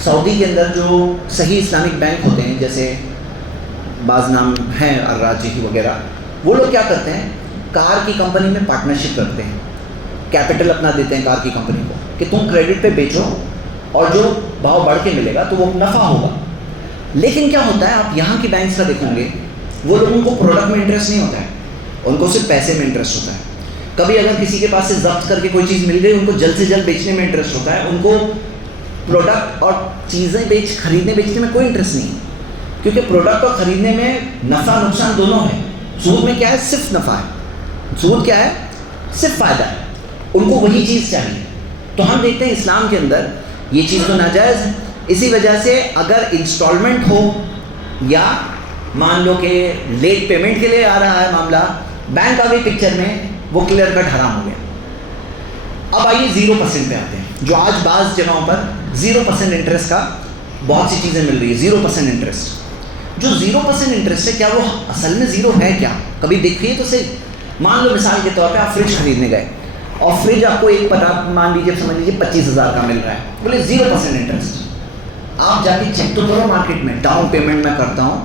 سعودی کے اندر جو صحیح اسلامک بینک ہوتے ہیں, جیسے بعض نام ہیں الراجحی وغیرہ, وہ لوگ کیا کرتے ہیں, کار کی کمپنی میں پارٹنرشپ کرتے ہیں, کیپٹل اپنا دیتے ہیں کار کی کمپنی کو کہ تم کریڈٹ پہ بیچو اور جو بھاؤ بڑھ کے ملے گا تو وہ نفع ہوگا. لیکن کیا ہوتا ہے, آپ یہاں کی بینکس کا دیکھیں گے, وہ لوگوں کو پروڈکٹ میں انٹرسٹ نہیں ہوتا ہے, ان کو صرف پیسے میں انٹرسٹ ہوتا ہے. کبھی اگر کسی کے پاس سے ضبط کر کے کوئی چیز مل گئی, ان کو جلد سے جلد بیچنے میں انٹرسٹ ہوتا ہے. ان کو پروڈکٹ اور چیزیں خریدنے بیچنے میں کوئی انٹرسٹ نہیں ہے, کیونکہ پروڈکٹ اور خریدنے میں نفع نقصان دونوں ہے. سود میں کیا ہے؟ صرف نفع ہے. سود کیا ہے؟ صرف فائدہ ہے. ان کو وہی چیز چاہیے. تو ہم دیکھتے ہیں اسلام کے اندر یہ چیز تو ناجائز ہے. اسی وجہ سے اگر انسٹالمنٹ ہو یا مان لو کہ لیٹ پیمنٹ کے لیے آ رہا ہے معاملہ, بینک آ گئی پکچر میں, وہ کلیئر کٹ حرام ہو گیا. اب آئیے 0% پہ آتے ہیں, جو آج بعض جگہوں پر 0% انٹرسٹ کا بہت سی چیزیں مل رہی ہے. 0% انٹرسٹ, جو 0% انٹرسٹ ہے, کیا وہ اصل میں 0 ہے کیا؟ کبھی دیکھیے تو صحیح. مان لو مثال کے طور پہ آپ فریج خریدنے گئے اور فریج آپ کو ایک پتا مان لیجیے, سمجھ لیجیے 25,000 کا مل رہا ہے. بولے 0% انٹرسٹ. آپ جا کے چیک تو کرو مارکیٹ میں, ڈاؤن پیمنٹ میں کرتا ہوں,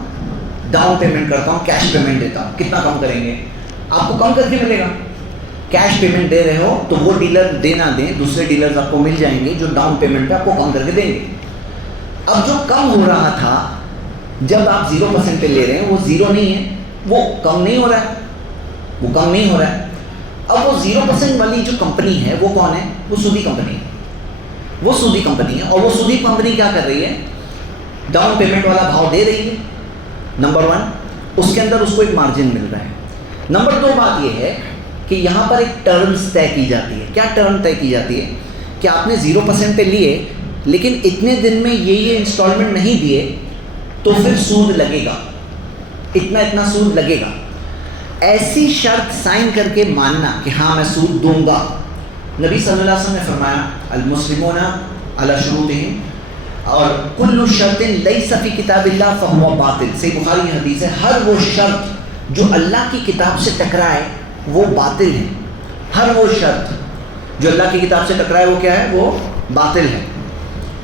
کیش پیمنٹ دیتا ہوں, کتنا کم کریں گے؟ آپ کو کم کر کے ملے گا. کیش پیمنٹ دے رہے ہو تو وہ ڈیلر دے نہ دیں, دوسرے ڈیلرز آپ کو مل جائیں گے جو ڈاؤن پیمنٹ پہ آپ کو کم کر کے دیں گے. اب جو کم ہو رہا تھا جب آپ 0% پہ لے رہے ہیں, وہ 0 نہیں ہے, وہ کم نہیں ہو رہا ہے, اب وہ 0% والی جو کمپنی ہے وہ کون ہے؟ وہ سودی کمپنی ہے. اور وہ سودی کمپنی کیا کر رہی ہے؟ ڈاؤن پیمنٹ والا بھاؤ دے رہی ہے. نمبر 1, اس کے اندر اس کو ایک مارجن مل رہا ہے. نمبر 2 بات یہ ہے کہ یہاں پر ایک ٹرمز طے کی جاتی ہے. کیا ٹرم طے کی جاتی ہے؟ کہ آپ نے 0% پہ لیے لیکن اتنے دن میں یہ انسٹالمنٹ نہیں دیے تو پھر سود لگے گا, اتنا سود لگے گا. ایسی شرط سائن کر کے ماننا کہ ہاں میں سود دوں گا. نبی صلی اللہ علیہ وسلم نے فرمایا المسلمون علی شروطہم, اور کل شرط لیس فی کتاب اللہ فہو باطل. صحیح بخاری کی حدیث ہے, ہر وہ شرط جو اللہ کی کتاب سے ٹکرائے وہ باطل ہے. ہر وہ شرط جو اللہ کی کتاب سے ٹکرائے وہ کیا ہے؟ وہ باطل ہے.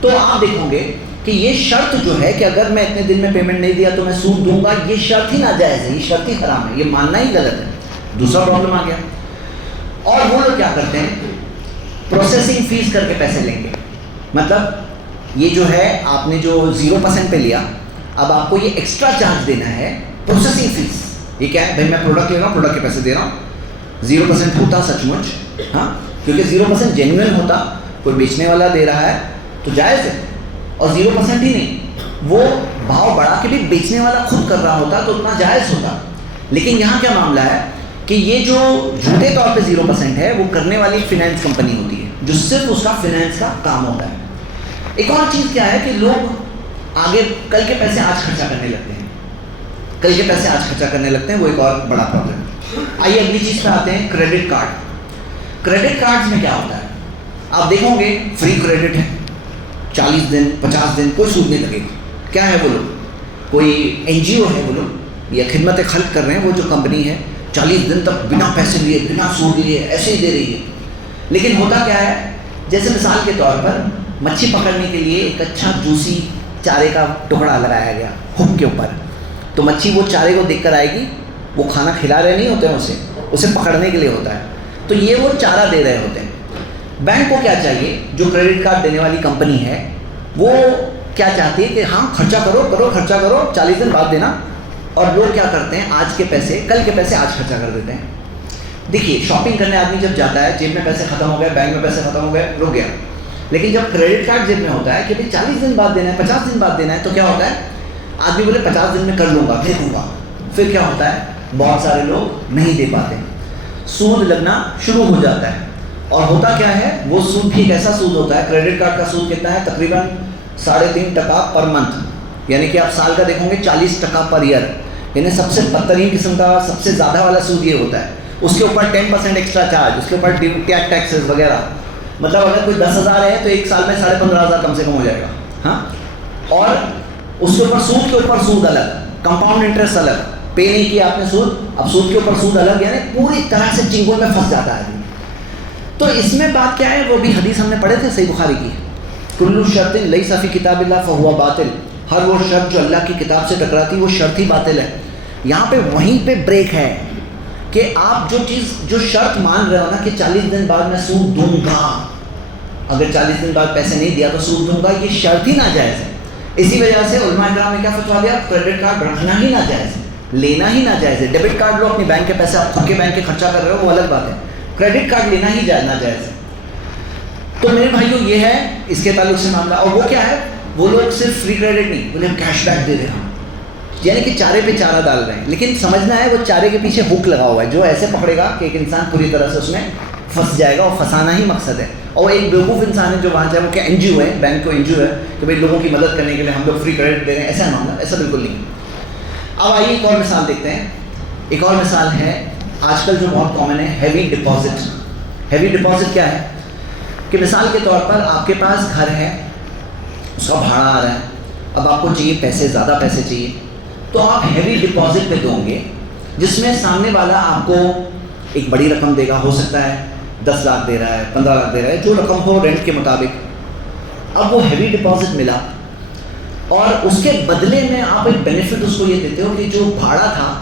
تو آپ دیکھو گے کہ یہ شرط جو ہے کہ اگر میں اتنے دن میں پیمنٹ نہیں دیا تو میں سود دوں گا, یہ شرط ہی ناجائز ہے, یہ شرط ہی حرام ہے, یہ ماننا ہی غلط ہے. دوسرا پرابلم آ گیا. اور وہ لوگ کیا کرتے ہیں؟ پروسیسنگ فیس کر کے پیسے لیں گے. مطلب یہ جو ہے آپ نے جو 0% پہ لیا, اب آپ کو یہ ایکسٹرا چارج دینا ہے پروسیسنگ فیس. یہ کیا ہے بھائی؟ میں پروڈکٹ لے رہا ہوں, پروڈکٹ کے پیسے دے رہا ہوں. 0% ہوتا سچ مچ, ہاں, کیونکہ 0% جینوئن ہوتا, کوئی بیچنے والا دے رہا ہے تو جائز ہے. اور 0% ہی نہیں, وہ بھاؤ بڑھا کے بھی بیچنے والا خود کر رہا ہوتا تو اتنا جائز ہوتا. لیکن یہاں کیا معاملہ ہے کہ یہ جو جھوٹے طور پہ 0% ہے وہ کرنے والی فائنینس کمپنی ہوتی ہے جو صرف اس کا فائنینس کا کام ہوتا ہے. ایک اور چیز کیا ہے کہ لوگ آگے کل کے پیسے آج خرچہ کرنے لگتے ہیں, وہ ایک اور بڑا پرابلم ہے. آئیے اگلی چیز پہ آتے ہیں, کریڈٹ کارڈ. کریڈٹ کارڈز میں کیا ہوتا ہے؟ آپ دیکھو گے فری کریڈٹ ہے, 40 دن 50 دن کوئی سود نہیں لگے گا. کیا ہے وہ لوگ؟ کوئی NGO ہے وہ لوگ, یا خدمت خلق کر رہے ہیں, وہ جو کمپنی ہے 40 دن تک بنا پیسے لیے بنا سود لیے ایسے ہی دے رہی ہے. لیکن ہوتا کیا ہے, جیسے مثال کے طور پر مچھلی پکڑنے کے لیے ایک اچھا جوسی چارے کا ٹکڑا لگایا گیا ہک کے اوپر, تو مچھلی وہ چارے کو دیکھ کر آئے گی, وہ کھانا کھلا رہے نہیں ہوتے ہیں اسے پکڑنے کے لیے ہوتا ہے. تو یہ وہ چارہ دے رہے ہوتے ہیں. بینک کو کیا چاہیے, جو کریڈٹ کارڈ دینے والی کمپنی ہے وہ کیا چاہتی ہے کہ ہاں خرچہ کرو خرچہ کرو, 40 دن بعد دینا. اور لوگ کیا کرتے ہیں, آج کے پیسے کل کے پیسے آج خرچہ کر دیتے ہیں. دیکھیے شاپنگ کرنے آدمی جب جاتا ہے, جیب میں پیسے ختم ہو گئے, بینک میں پیسے ختم ہو گئے, رک گیا. لیکن جب کریڈٹ کارڈ جیب میں ہوتا ہے کہ بھائی 40 دن بعد دینا ہے, 50 دن بعد دینا ہے, تو کیا ہوتا ہے, آدمی بولے 50 دن میں کر لوں گا, دے دوں گا. پھر کیا ہوتا ہے, بہت سارے لوگ نہیں دے پاتے, سود لگنا شروع ہو جاتا ہے. اور ہوتا کیا ہے, وہ سود بھی ایک ایسا سود ہوتا ہے, کریڈٹ کارڈ کا سود کتنا ہے, تقریباً 3.5% پر منتھ, یعنی کہ آپ سال کا دیکھو گے 40% پر ایئر. یعنی سب سے بدترین قسم کا, سب سے زیادہ والا سود یہ ہوتا ہے. اس کے اوپر 10% ایکسٹرا چارج, اس کے اوپر ٹیکسز وغیرہ. مطلب اگر کوئی 10,000 ہے تو ایک سال میں 15,500 کم سے کم ہو جائے گا. ہاں, اور اس کے اوپر سود کے اوپر سود الگ, کمپاؤنڈ انٹرسٹ الگ, پے نہیں کیا آپ نے سود, اب سود کے اوپر سود الگ, یعنی پوری طرح سے چنگل میں پھنس جاتا ہے. تو اس میں بات کیا ہے, وہ بھی حدیث ہم نے پڑھے تھے صحیح بخاری کی, کل شرط لیس فی کتاب اللہ فہو باطل, ہر وہ شرط جو اللہ کی کتاب سے ٹکراتی وہ شرط ہی باطل ہے. یہاں پہ وہیں پہ بریک ہے کہ آپ جو شرط مان رہے ہو نا کہ 40 دن بعد میں سود دوں گا, اگر 40 دن بعد پیسے نہیں دیا تو سود دوں گا, یہ شرط ہی ناجائز ہے. اسی وجہ سے علماء کرام نے کیا فتویٰ دیا, کریڈٹ کارڈ رکھنا ہی ناجائز ہے, لینا ہی ناجائز ہے. ڈیبٹ کارڈ لو, اپنی بینک کے پیسے آپ خود کے بینک کے خرچہ کر رہے ہو, وہ الگ بات ہے. کریڈٹ کارڈ لینا ہی ناجائز ہے. تو میرے بھائیوں یہ ہے اس کے تعلق سے معاملہ. اور وہ کیا ہے, وہ لوگ صرف فری کریڈٹ نہیں, بولے ہم کیش بیک دے رہے ہیں, یعنی کہ چارے پہ چارہ ڈال رہے ہیں. لیکن سمجھنا ہے وہ چارے کے پیچھے ہک لگا ہوا ہے, جو ایسے پکڑے گا کہ ایک انسان پوری طرح سے اس میں پھنس جائے گا, اور پھنسانا ہی مقصد ہے. اور ایک بیوقوف انسان ہے جو وہاں جائے, وہ کہ این جی او ہے, بینک کو این جی او ہے کہ بھائی لوگوں کی مدد کرنے کے لیے ہم لوگ فری کریڈٹ دے رہے ہیں, ایسا معاملہ, ایسا بالکل نہیں. اب آئیے ایک اور مثال دیکھتے ہیں. ایک اور مثال ہے آج کل جو بہت کامن ہے, ہیوی ڈپازٹ. ہیوی ڈپازٹ کیا ہے کہ مثال کے طور پر آپ کے پاس گھر ہے, اس کا بھاڑا آ رہا ہے, اب آپ کو چاہیے پیسے, زیادہ پیسے چاہیے, تو آپ ہیوی ڈپازٹ پہ دیں گے, جس میں سامنے والا آپ کو ایک بڑی رقم دے گا, ہو سکتا ہے 10 لاکھ دے رہا ہے, 15 لاکھ دے رہا ہے, جو رقم ہو رینٹ کے مطابق. اب وہ ہیوی ڈپازٹ ملا, اور اس کے بدلے میں آپ ایک بینیفٹ اس کو یہ دیتے ہو کہ جو بھاڑا تھا,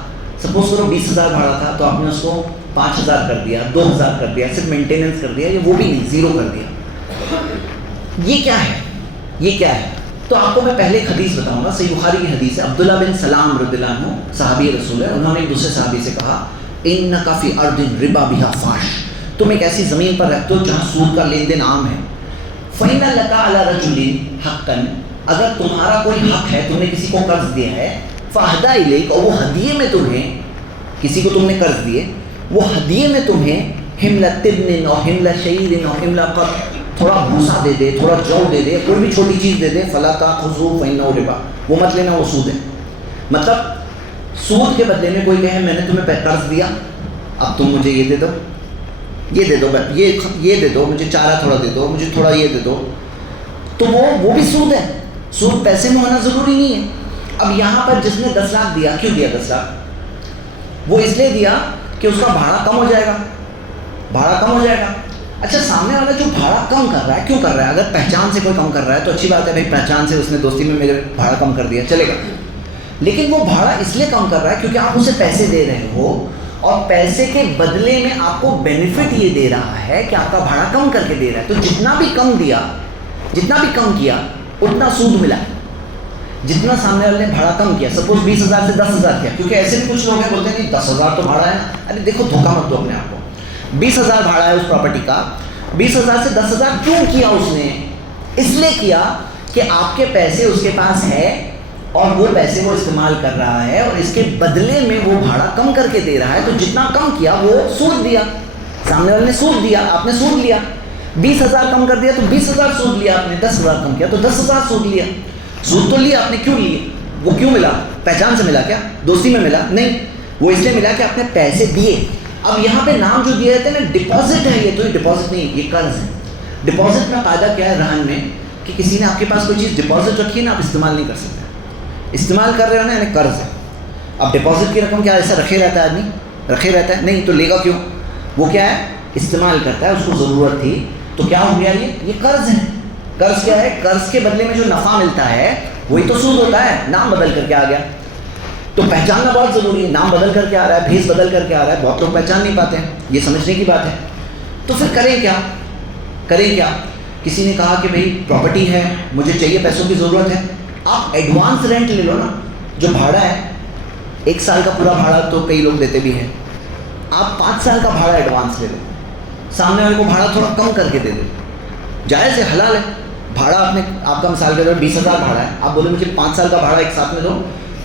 سپوز کرو 20,000 بھاڑا تھا, تو آپ نے اس کو 5,000 کر دیا, 2,000 کر دیا, صرف مینٹیننس کر دیا, یا وہ بھی نہیں, 0 کر دیا. یہ کیا ہے, یہ کیا ہے؟ تو آپ کو میں پہلے ایک حدیث بتاؤں گا, صحیح بخاری کی حدیث ہے. عبداللہ بن سلام رضی اللہ عنہ صحابی رسول ہے, انہوں نے ایک دوسرے صحابی سے کہا, انک فی ارض ربا بہا فاش, تم ایک ایسی زمین پر رہتے ہو جہاں سود کا لین دین عام ہے. فإن لک علی رجل حقا, اگر تمہارا کوئی حق ہے, تم نے کسی کو قرض دیا ہے, فاہدی الیک, اور وہ ہدیے میں تمہیں, کسی کو تم نے قرض دیے, وہ ہدیے میں تمہیں حمل تبن اور حمل شعیر اور حمل قط, تھوڑا بھوسا دے دے, تھوڑا جو دے دے, کوئی بھی چھوٹی چیز دے دے, فلا تاخذوا فإنہ ربا, وہ مت لینا, وہ سود ہے. مطلب سود کے بدلے میں کوئی کہے میں نے تمہیں قرض دیا, اب تم مجھے یہ دے دو, یہ دے دو, یہ دے دو, مجھے چارہ تھوڑا دے دو, مجھے تھوڑا یہ دے دو, تو وہ بھی سود ہے. سود پیسے میں ہونا ضروری نہیں ہے. اب یہاں پر جس نے 10 لاکھ دیا, کیوں دیا 10 لاکھ؟ وہ اس لیے دیا کہ اس کا بھاڑا کم ہو جائے گا, بھاڑا کم ہو جائے گا. اچھا, سامنے والا جو بھاڑا کم کر رہا ہے, کیوں کر رہا ہے؟ اگر پہچان سے کوئی کم کر رہا ہے تو اچھی بات ہے, بھائی پہچان سے اس نے دوستی میں میرے بھاڑا کم کر دیا, چلے گا. لیکن وہ بھاڑا اس لیے کم کر رہا ہے کیونکہ آپ اسے پیسے دے رہے ہو, اور پیسے کے بدلے میں آپ کو بینیفٹ یہ دے رہا ہے کہ آپ کا بھاڑا کم کر کے دے رہا ہے. تو جتنا بھی کم دیا, جتنا بھی کم کیا, اتنا سود ملا. جتنا سامنے والے نے بھاڑا کم کیا, سپوز 20,000 سے 10,000 کیا, کیونکہ ایسے بھی کچھ لوگ ہیں بولتے ہیں نہیں 10,000 تو بھاڑا ہے نا. ارے دیکھو, دھوکہ مت دو اپنے آپ کو. 20,000 بھاڑا ہے اس پراپرٹی کا, 20,000 سے 10,000 کیوں کیا اس نے؟ اس لیے کیا کہ آپ کے پیسے اس کے پاس ہے, اور وہ پیسے وہ استعمال کر رہا ہے, اور اس کے بدلے میں وہ بھاڑا کم کر کے دے رہا ہے. تو جتنا کم کیا وہ سود دیا, سامنے والے نے سود دیا, آپ نے سود لیا. 20,000 کم کر دیا تو 20,000 سود لیا آپ نے, 10,000 کم کیا تو 10,000 سود لیا. سود تو لیا آپ نے, کیوں لیے؟ وہ کیوں ملا؟ پہچان سے ملا کیا؟ دوستی میں ملا؟ نہیں, وہ اس لیے ملا کہ آپ نے پیسے دیے. اب یہاں پہ نام جو دیے رہتے ہیں نا, ڈپازٹ ہے, یہ تو ڈپازٹ نہیں, یہ قرض ہے. ڈپازٹ میں قاعدہ کیا ہے رہن میں, کہ کسی نے آپ کے پاس کوئی چیز ڈپازٹ رکھی ہے نا, آپ استعمال نہیں کر سکتے. استعمال کر رہے ہو نا, یعنی قرض ہے. اب ڈپازٹ کی رقم کیا ایسا رکھے رہتا ہے آدمی, رکھے رہتا ہے؟ نہیں, تو لے گا کیوں؟ وہ کیا ہے, استعمال کرتا ہے, اس کو ضرورت تھی, تو کیا ہو گیا, یہ قرض ہے. قرض کیا ہے؟ قرض کے بدلے میں جو نفع ملتا ہے وہی تو سود ہوتا ہے. نام بدل کر کے آ گیا, تو پہچاننا بہت ضروری ہے. نام بدل کر کے آ رہا ہے, بھیس بدل کر کے آ رہا ہے, بہت لوگ پہچان نہیں پاتے ہیں, یہ سمجھنے کی بات ہے. تو پھر کریں کیا؟ کسی نے کہا کہ بھائی پراپرٹی ہے، مجھے چاہیے، پیسوں کی ضرورت ہے، آپ ایڈوانس رینٹ لے لو نا. جو بھاڑا ہے 1 سال کا پورا بھاڑا تو کئی لوگ دیتے بھی ہیں، آپ 5 سال کا بھاڑا ایڈوانس لے لو، سامنے والے کو بھاڑا تھوڑا کم کر کے دے دو. جائز ہے، حلال ہے. بھاڑا آپ کا مثال کے طور پر 20,000 بھاڑا ہے، آپ بولے مجھے 5 سال کا بھاڑا ایک ساتھ میں دو،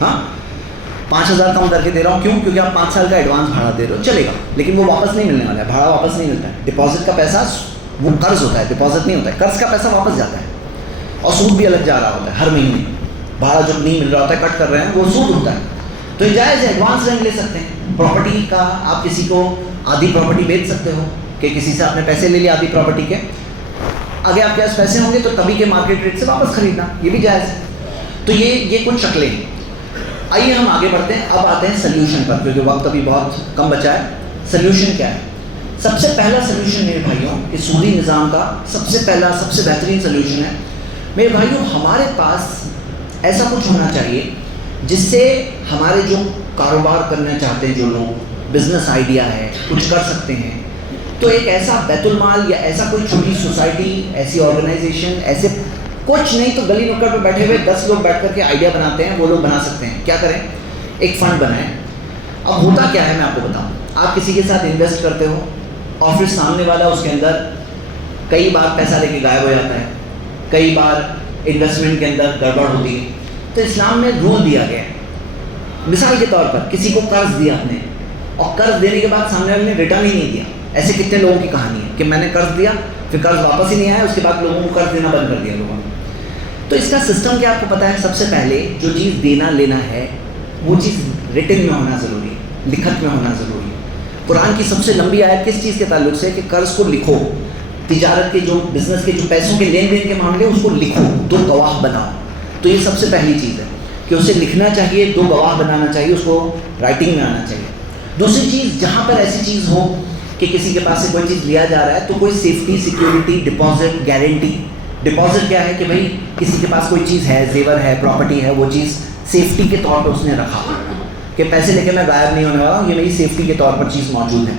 ہاں 5,000 کم کر کے دے رہا ہوں. کیوں؟ کیونکہ آپ 5 سال کا ایڈوانس بھاڑا دے رہے ہو، چلے گا. لیکن وہ واپس نہیں ملنے والا ہے، بھاڑا واپس نہیں ملتا ہے. ڈپازٹ کا پیسہ وہ قرض ہوتا ہے، ڈپازٹ نہیں ہوتا ہے. قرض کا پیسہ واپس جاتا ہے اور سود بھی الگ جا رہا ہوتا ہے ہر مہینے. بھاڑا جو نہیں مل رہا ہوتا ہے، کٹ کر رہے ہیں، وہ سود ہوتا ہے. تو یہ جائز ہے، ایڈوانس رینٹ لے سکتے ہیں. پراپرٹی کا آپ کسی کو آدھی پراپرٹی بیچ سکتے ہو کہ کسی سے آپ نے پیسے لے لیے آدھی پراپرٹی کے، آگے آپ کے پاس پیسے ہوں گے تو تبھی کے مارکیٹ ریٹ سے واپس خریدنا، یہ بھی جائز ہے. تو یہ کچھ شکلیں ہیں. آئیے ہم آگے بڑھتے ہیں. اب آتے ہیں سلیوشن پر، کیونکہ وقت ابھی بہت کم بچا ہے. سلیوشن کیا ہے؟ سب سے پہلا سلیوشن میرے بھائیوں، کہ سودی نظام کا سب سے پہلا سب سے بہترین سلیوشن ہے میرے بھائیوں، ہمارے پاس ایسا کچھ ہونا چاہیے جس سے ہمارے جو کاروبار کرنا چاہتے ہیں، جو لوگ بزنس آئیڈیا ہے، کچھ کر سکتے ہیں، تو ایک ایسا بیت المال یا ایسا کوئی چھوٹی سوسائٹی، ایسی آرگنائزیشن، ایسے کچھ نہیں تو گلی نکڑ پہ بیٹھے ہوئے 10 لوگ بیٹھ کر کے آئیڈیا بناتے ہیں، وہ لوگ بنا سکتے ہیں. کیا کریں؟ ایک فنڈ بنائیں. اب ہوتا کیا ہے میں آپ کو بتاؤں. آپ کسی کے ساتھ انویسٹ کرتے ہو اور پھر سامنے والا اس کے اندر کئی بار پیسہ لے کے غائب ہو جاتا ہے، کئی بار انویسٹمنٹ کے اندر گڑبڑ ہوتی ہے. تو اسلام میں رول دیا گیا ہے. مثال کے طور پر کسی کو قرض دیا آپ نے، اور قرض دینے کے بعد سامنے والے نے ریٹرن ہی نہیں دیا. ایسے کتنے لوگوں کی کہانی ہے کہ میں نے قرض دیا، پھر قرض واپس ہی نہیں آیا، اس کے بعد لوگوں کو قرض دینا بند کر دیا لوگوں نے. تو اس کا سسٹم کیا آپ کو پتہ ہے؟ سب سے پہلے جو چیز دینا لینا ہے وہ چیز ریٹن میں ہونا ضروری ہے، لکھت میں ہونا ضروری ہے. قرآن کی سب سے لمبی آیت کس چیز کے تعلق سے؟ کہ قرض کو لکھو. تجارت کے جو بزنس کے جو پیسوں کے لین دین کے معاملے اس کو لکھو، 2 گواہ بناؤ. تو یہ سب سے پہلی چیز ہے کہ اسے لکھنا چاہیے، 2 گواہ بنانا چاہیے، اس کو رائٹنگ میں آنا چاہیے. دوسری چیز، جہاں پر ایسی چیز ہو کہ کسی کے پاس سے کوئی چیز لیا جا رہا ہے تو کوئی safety, security, deposit, guarantee. Deposit کیا ہے؟ کہ بھائی کسی کے پاس کوئی چیز ہے، زیور ہے، پراپرٹی ہے، وہ چیز سیفٹی کے طور پر اس نے رکھا کہ پیسے لے کے میں غائب نہیں ہونے والا ہوں، یہ میری سیفٹی کے طور پر چیز موجود ہے.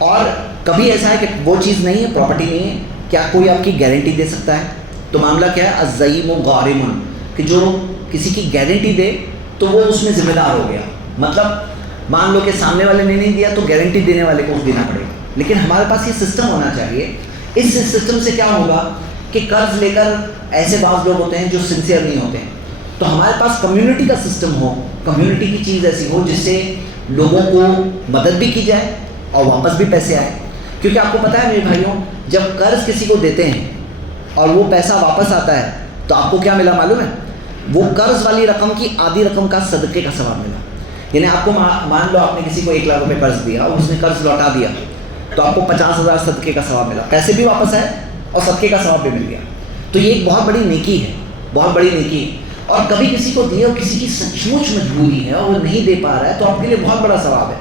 اور کبھی ایسا ہے کہ وہ چیز نہیں ہے، پراپرٹی نہیں ہے، کیا کوئی آپ کی گارنٹی دے سکتا ہے؟ تو معاملہ کیا ہے؟ الزعیم غارم، کہ جو کسی کی گارنٹی دے تو وہ اس میں ذمہ دار ہو گیا. مطلب مان لو کہ سامنے والے نے نہیں دیا تو گارنٹی دینے والے کو دینا پڑے گا. لیکن ہمارے پاس یہ سسٹم ہونا چاہیے. اس سسٹم سے کیا ہوگا کہ قرض لے کر ایسے بعض لوگ ہوتے ہیں جو سنسیئر نہیں ہوتے ہیں. تو ہمارے پاس کمیونٹی کا سسٹم ہو، کمیونٹی کی چیز ایسی ہو جس سے لوگوں کو مدد بھی کی جائے اور واپس بھی پیسے آئے. کیونکہ آپ کو پتہ ہے میرے بھائیوں، جب قرض کسی کو دیتے ہیں اور وہ پیسہ واپس آتا ہے تو آپ کو کیا ملا معلوم ہے؟ وہ قرض والی رقم کی آدھی رقم کا صدقے کا ثواب ملا. یعنی آپ کو مان لو آپ نے کسی کو 1 لاکھ روپے قرض دیا اور اس نے قرض لوٹا دیا تو آپ کو 50,000 صدقے کا ثواب ملا. پیسے بھی واپس آئے اور صدقے کا ثواب بھی مل گیا. تو یہ ایک بہت بڑی نیکی ہے، بہت بڑی نیکی. اور کبھی کسی کو دیے اور کسی کی سچ مچ مجبوری ہے اور وہ نہیں دے پا رہا ہے تو آپ کے لیے بہت بڑا ثواب ہے.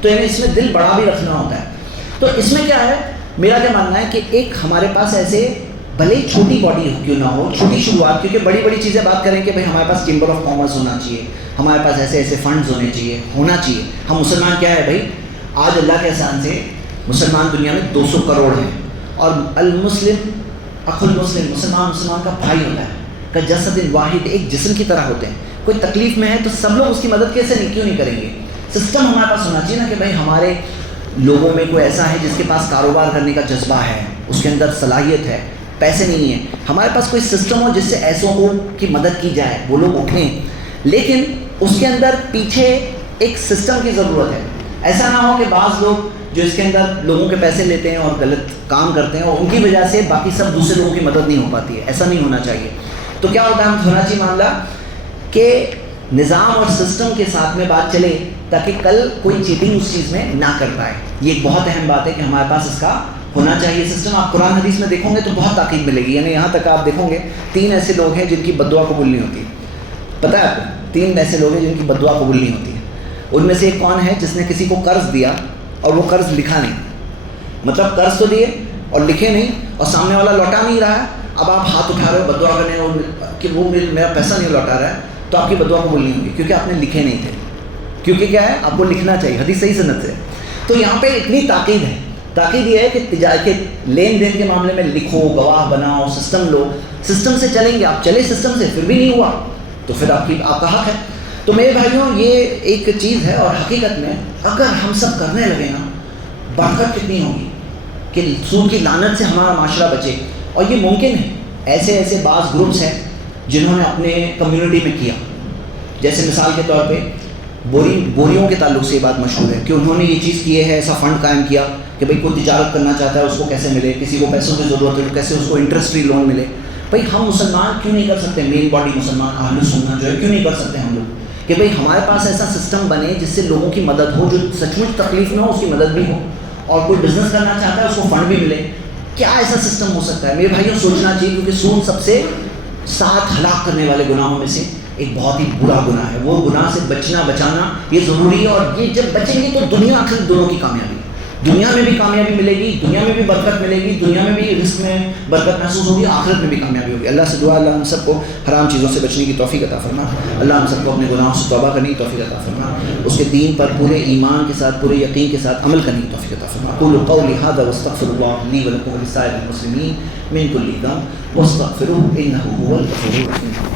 تو یعنی اس میں دل بڑا بھی رکھنا ہوتا ہے. تو اس میں کیا ہے، میرا کیا ماننا ہے کہ ایک ہمارے پاس ایسے بھلے چھوٹی باڈی کیوں نہ ہو، چھوٹی شروعات، کیونکہ بڑی بڑی چیزیں بات کریں کہ بھائی ہمارے پاس چیمبر آف کامرس ہونا چاہیے، ہمارے پاس ایسے ایسے فنڈز ہونے چاہیے. ہم مسلمان کیا ہے بھائی، آج اللہ کے احسان سے مسلمان دنیا میں 200 کروڑ ہیں، اور المسلم اخو المسلم، مسلمان کا بھائی ہوتا ہے، کا جسد واحد، ایک جسم کی طرح ہوتے ہیں. کوئی تکلیف میں ہے تو سب لوگ اس کی مدد کیسے نہیں، کیوں نہیں کریں گے؟ سسٹم ہمارے پاس ہونا چاہیے نا کہ بھائی ہمارے لوگوں میں کوئی ایسا ہے جس کے پاس کاروبار کرنے کا جذبہ ہے، اس کے اندر صلاحیت ہے، پیسے نہیں ہیں، ہمارے پاس کوئی سسٹم ہو جس سے ایسوں کو کی مدد کی جائے، وہ لوگ اٹھیں. لیکن اس کے اندر پیچھے ایک سسٹم کی ضرورت ہے. ایسا نہ ہو کہ بعض لوگ جو اس کے اندر لوگوں کے پیسے لیتے ہیں اور غلط کام کرتے ہیں اور ان کی وجہ سے باقی سب دوسرے لوگوں کی مدد نہیں ہو پاتی ہے. ایسا نہیں ہونا چاہیے. تو کیا ہوتا ہے، ہونا چاہیے معاملہ کہ نظام اور سسٹم کے ساتھ میں بات چلے تاکہ کل کوئی چیٹنگ اس چیز میں نہ کر پائے. یہ ایک بہت اہم بات ہے کہ ہمارے پاس اس کا ہونا چاہیے سسٹم. آپ قرآن حدیث میں دیکھو گے تو بہت تاکید ملے گی. یعنی یہاں تک آپ دیکھو گے 3 ایسے لوگ ہیں جن کی بد دعا قبول نہیں ہوتی. پتہ ہے آپ کو 3 ایسے لوگ ہیں جن کی بد دعا قبول نہیں ہوتی. ان میں سے ایک کون ہے؟ جس نے کسی کو قرض دیا اور وہ قرض لکھا نہیں. مطلب قرض تو دیے اور لکھے نہیں اور سامنے والا لوٹا نہیں رہا ہے. اب آپ ہاتھ اٹھا رہے ہو بد دعا کرنے کہ وہ میرا پیسہ نہیں لوٹا رہا ہے، تو آپ کی بد دعا قبول نہیں ہوگی کیونکہ آپ نے لکھے نہیں تھے. کیونکہ کیا ہے، آپ کو لکھنا چاہیے. حدیث صحیح سند سے. تو یہاں پہ اتنی تاکید ہے، تاکید یہ ہے کہ تجارت لین دین کے معاملے میں لکھو، گواہ بناؤ، سسٹم لو، سسٹم سے چلیں گے آپ، چلے سسٹم سے پھر بھی نہیں ہوا تو پھر آپ کا حق ہے۔ تو میرے بھائیوں یہ ایک چیز ہے، اور حقیقت میں اگر ہم سب کرنے لگے نا، برکت کتنی ہوگی کہ سود کی لعنت سے ہمارا معاشرہ بچے۔ اور یہ ممکن ہے، ایسے بعض گروپس ہیں جنہوں نے اپنے کمیونٹی میں کیا، جیسے مثال کے طور پہ بوریوں کے تعلق سے یہ بات مشہور ہے کہ انہوں نے یہ چیز کی ہے، ایسا فنڈ قائم کیا کہ بھئی کوئی تجارت کرنا چاہتا ہے اس کو کیسے ملے، کسی کو پیسوں کی ضرورت ہے تو کیسے اس کو انٹرسٹ فری لون ملے۔ بھئی ہم مسلمان کیوں نہیں کر سکتے، مین باڈی مسلمان اہل سنت جو ہے، کیوں نہیں کر سکتے ہم لوگ کہ بھئی ہمارے پاس ایسا سسٹم بنے جس سے لوگوں کی مدد ہو، جو سچ مچ تکلیف میں ہو اس کی مدد بھی ہو، اور کوئی بزنس کرنا چاہتا ہے اس کو فنڈ بھی ملے۔ کیا ایسا سسٹم ہو سکتا ہے؟ میرے بھائیوں سوچنا چاہیے، کیونکہ سود سب سے 7 ہلاک کرنے والے گناہوں میں سے ایک بہت ہی برا گناہ ہے۔ وہ گناہ سے بچانا یہ ضروری ہے، اور یہ جب بچیں گے تو دنیا آخرت دونوں کی کامیابی، دنیا میں بھی کامیابی ملے گی، دنیا میں بھی برکت ملے گی، دنیا میں بھی رزق میں برکت محسوس ہوگی، آخرت میں بھی کامیابی ہوگی۔ اللہ سے دعا، اللہ ہم سب کو حرام چیزوں سے بچنے کی توفیق عطا فرما، اللہ ہم سب کو اپنے گناہوں سے توبہ کرنے کی توفیق عطا فرما، اس کے دین پر پورے ایمان کے ساتھ، پورے یقین کے ساتھ عمل کرنے کی توفیق عطا فرما۔ قولوا قولی ھذا واستغفر اللہ لی ولکم ولسائر المسلمین من کل ذنب واستغفروہ انہ ھو الغفور الرحیم۔